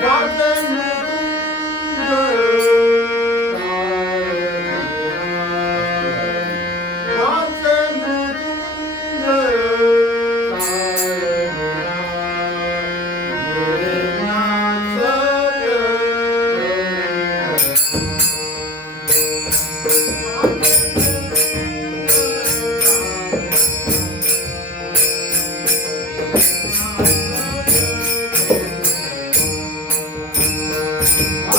Bye. Bye. Bye. Bye. Wow. Mm -hmm.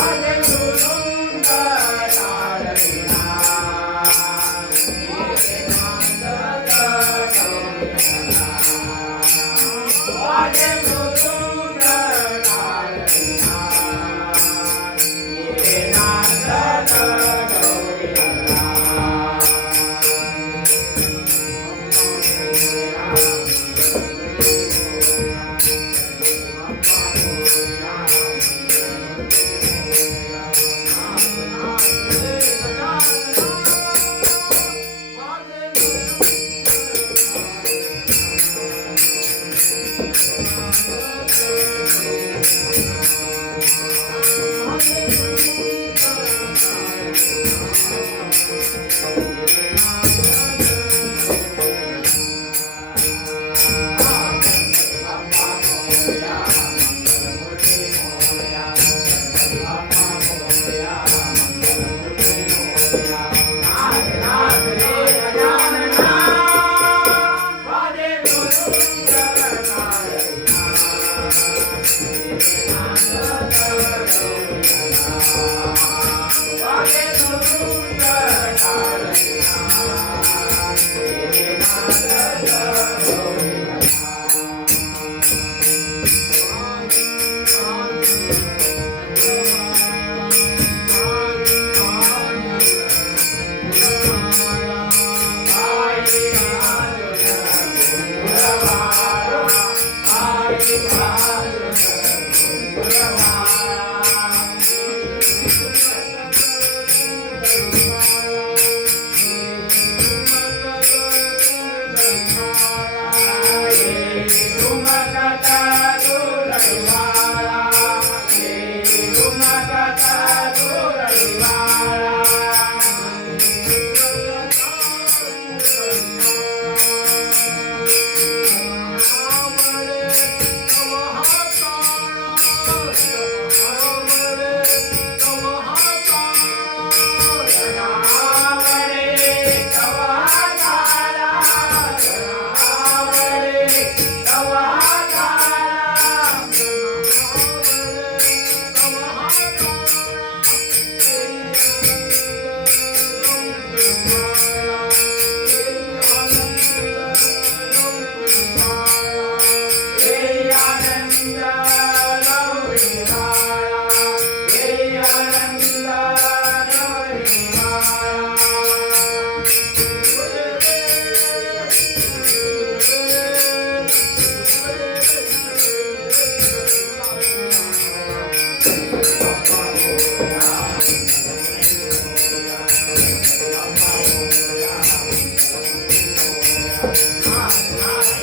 Ah, ah, ah.